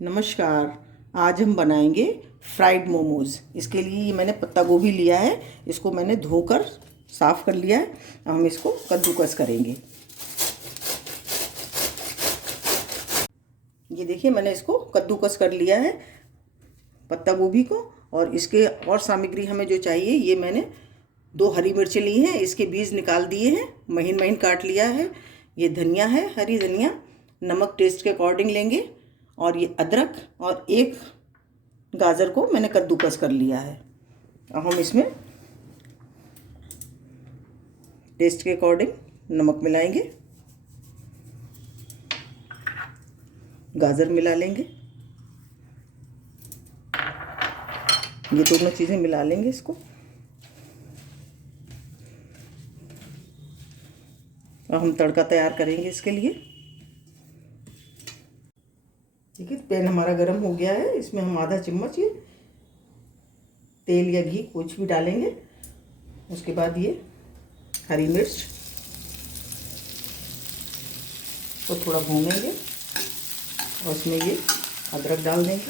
नमस्कार। आज हम बनाएंगे फ्राइड मोमोज़। इसके लिए मैंने पत्ता गोभी लिया है, इसको मैंने धोकर साफ़ कर लिया है। अब हम इसको कद्दूकस करेंगे। ये देखिए, मैंने इसको कद्दूकस कर लिया है पत्ता गोभी को। और इसके और सामग्री हमें जो चाहिए, ये मैंने 2 हरी मिर्चें ली हैं, इसके बीज निकाल दिए हैं, महीन महीन काट लिया है। ये धनिया है, हरी धनिया। नमक टेस्ट के अकॉर्डिंग लेंगे। और ये अदरक और 1 गाजर को मैंने कद्दूकस कर लिया है। अब हम इसमें टेस्ट के अकॉर्डिंग नमक मिलाएंगे, गाजर मिला लेंगे, ये दोनों चीज़ें मिला लेंगे इसको। अब हम तड़का तैयार करेंगे इसके लिए। ठीक है, पैन हमारा गर्म हो गया है। इसमें हम आधा चम्मच ये तेल या घी कुछ भी डालेंगे। उसके बाद ये हरी मिर्च को थोड़ा भूनेंगे और उसमें ये अदरक डाल देंगे।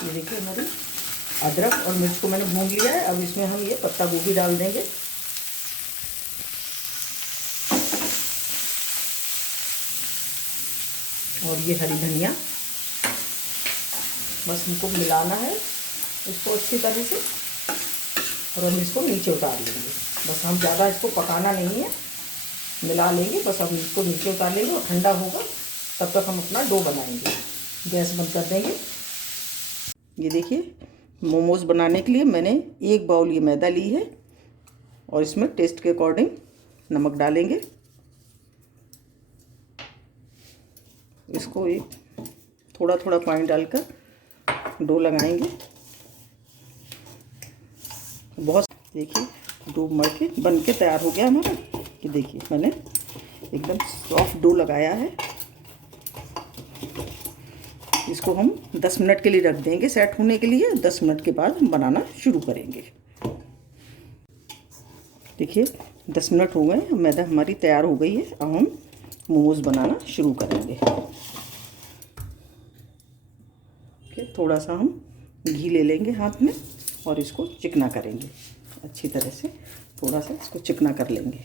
ये देखिए, हमारी अदरक और मिर्च को मैंने भून लिया है। अब इसमें हम ये पत्ता गोभी डाल देंगे। और ये हरी धनिया, बस हमको मिलाना है इसको अच्छी तरह से। और हम इसको नीचे उतार लेंगे। बस हम ज़्यादा इसको पकाना नहीं है, मिला लेंगे बस। हम इसको नीचे उतार लेंगे और ठंडा होगा, तब तक हम अपना डो बनाएंगे। गैस बंद कर देंगे। ये देखिए, मोमोज़ बनाने के लिए मैंने 1 बाउल ये मैदा ली है और इसमें टेस्ट के अकॉर्डिंग नमक डालेंगे। इसको एक थोड़ा थोड़ा पानी डालकर डो लगाएंगे। बहुत देखिए, डो बन के तैयार हो गया हमारा। ये देखिए, मैंने एकदम सॉफ्ट डो लगाया है। इसको हम 10 मिनट के लिए रख देंगे सेट होने के लिए। 10 मिनट के बाद हम बनाना शुरू करेंगे। देखिए, 10 मिनट हो गए, मैदा हमारी तैयार हो गई है। अब हम मोमोज़ बनाना शुरू करेंगे। थोड़ा सा हम घी ले लेंगे हाथ में और इसको चिकना करेंगे अच्छी तरह से। थोड़ा सा इसको चिकना कर लेंगे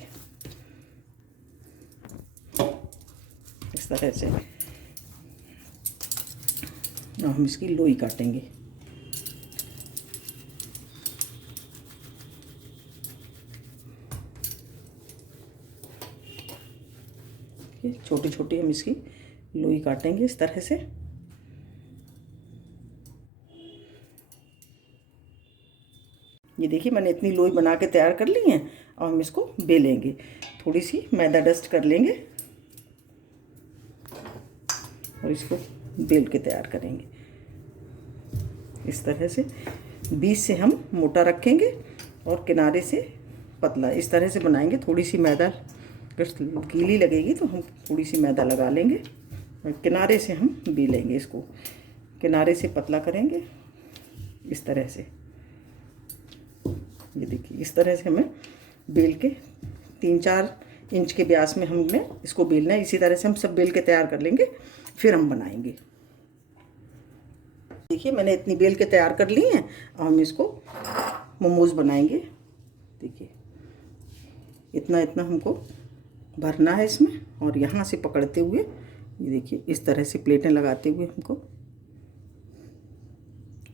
इस तरह से। और हम इसकी लोई काटेंगे। छोटी छोटी हम इसकी लोई काटेंगे इस तरह से। ये देखिए, मैंने इतनी लोई बना के तैयार कर ली है। अब हम इसको बेलेंगे। थोड़ी सी मैदा डस्ट कर लेंगे और इसको बेल के तैयार करेंगे इस तरह से। बीच से हम मोटा रखेंगे और किनारे से पतला, इस तरह से बनाएंगे। थोड़ी सी मैदा गीली लगेगी तो हम थोड़ी सी मैदा लगा लेंगे और किनारे से हम बेलेंगे इसको। किनारे से पतला करेंगे इस तरह से। ये देखिए, इस तरह से हमें बेल के 3-4 इंच के व्यास में हमने इसको बेलना है। इसी तरह से हम सब बेल के तैयार कर लेंगे, फिर हम बनाएंगे। देखिए, मैंने इतनी बेल के तैयार कर ली हैं। अब हम इसको मोमोज़ बनाएंगे। देखिए, इतना इतना हमको भरना है इसमें। और यहाँ से पकड़ते हुए, ये देखिए, इस तरह से प्लेटें लगाते हुए हमको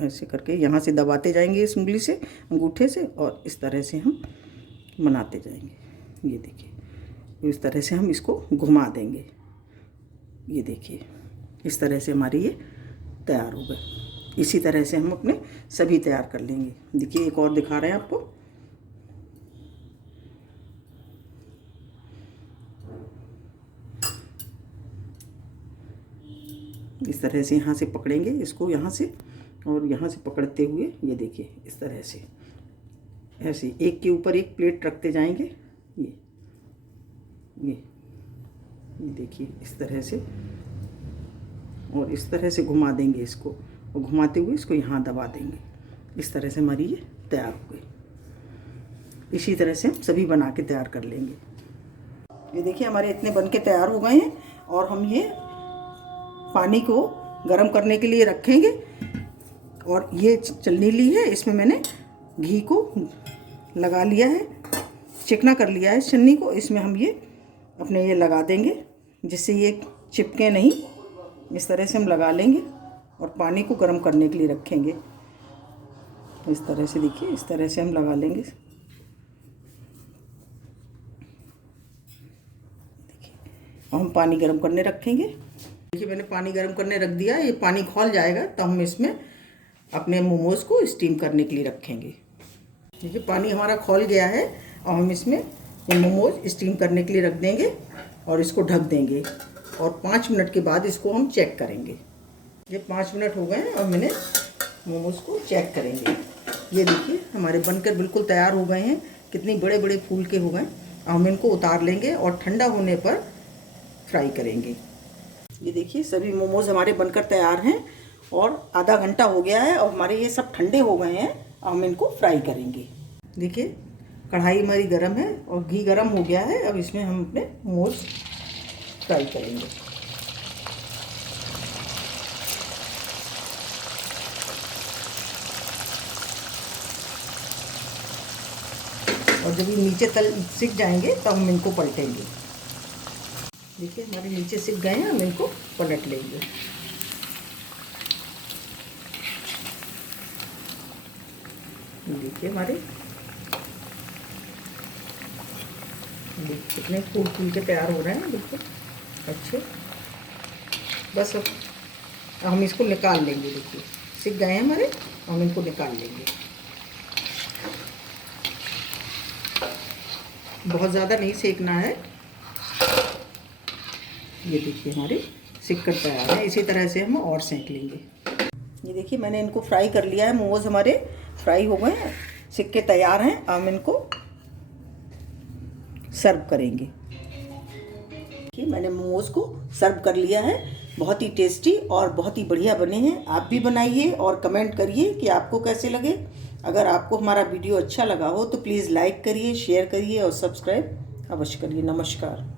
ऐसे करके यहाँ से दबाते जाएंगे इस उंगली से, अंगूठे से, और इस तरह से हम बनाते जाएंगे। ये देखिए, इस तरह से हम इसको घुमा देंगे। ये देखिए, इस तरह से हमारी ये तैयार हो गए। इसी तरह से हम अपने सभी तैयार कर लेंगे। देखिए, एक और दिखा रहे हैं आपको। इस तरह से यहाँ से पकड़ेंगे इसको, यहाँ से और यहाँ से पकड़ते हुए, ये देखिए, इस तरह से ऐसे एक के ऊपर एक प्लेट रखते जाएंगे। ये देखिए, इस तरह से। और इस तरह से घुमा देंगे इसको, और घुमाते हुए इसको यहाँ दबा देंगे। इस तरह से हमारी ये तैयार हो गई। इसी तरह से हम सभी बना के तैयार कर लेंगे। ये देखिए हमारे इतने बन के तैयार हो गए हैं और हम ये पानी को गर्म करने के लिए रखेंगे। और ये चलनी ली है, इसमें मैंने घी को लगा लिया है, चिकना कर लिया है छन्नी को। इसमें हम ये अपने ये लगा देंगे जिससे ये चिपके नहीं। इस तरह से हम लगा लेंगे और पानी को गर्म करने के लिए रखेंगे। इस तरह से देखिए, इस तरह से हम लगा लेंगे। देखिए और हम पानी गर्म करने रखेंगे। देखिए मैंने पानी गर्म करने रख दिया। ये पानी खौल जाएगा तो हम इसमें अपने मोमोज़ को स्टीम करने के लिए रखेंगे। देखिए पानी हमारा खौल गया है और हम इसमें ये मोमोज़ स्टीम करने के लिए रख देंगे और इसको ढक देंगे और 5 मिनट के बाद इसको हम चेक करेंगे। ये 5 मिनट हो गए हैं और मैंने मोमोज़ को चेक करेंगे। ये देखिए हमारे बनकर बिल्कुल तैयार हो गए हैं। कितने बड़े बड़े फूल के हो गए। हम इनको उतार लेंगे और ठंडा होने पर फ्राई करेंगे। ये देखिए सभी मोमोज़ हमारे बनकर तैयार हैं और आधा घंटा हो गया है और हमारे ये सब ठंडे हो गए हैं। हम इनको फ्राई करेंगे। देखिए कढ़ाई हमारी गर्म है और घी गर्म हो गया है। अब इसमें हम अपने मोमोज़ फ्राई करेंगे। और जब ये नीचे तल सिक जाएंगे तो हम इनको पलटेंगे। देखिए हमारे नीचे सिक गए हैं, हम इनको पलट लेंगे। देखिए हमारे कितने फूल फूल के तैयार हो रहे हैं, बिल्कुल अच्छे। बस अब हम इसको निकाल लेंगे। देखिए सिक गए हैं हमारे, हम इनको निकाल लेंगे। बहुत ज़्यादा नहीं सेकना है। ये देखिए हमारे सिक कर तैयार है। इसी तरह से हम और सेक लेंगे। ये देखिए मैंने इनको फ्राई कर लिया है। मोमोज़ हमारे फ्राई हो गए हैं, सिक के तैयार हैं। हम इनको सर्व करेंगे। देखिए मैंने मोमोज़ को सर्व कर लिया है। बहुत ही टेस्टी और बहुत ही बढ़िया बने हैं। आप भी बनाइए और कमेंट करिए कि आपको कैसे लगे। अगर आपको हमारा वीडियो अच्छा लगा हो तो प्लीज़ लाइक करिए, शेयर करिए और सब्सक्राइब अवश्य करिए। नमस्कार।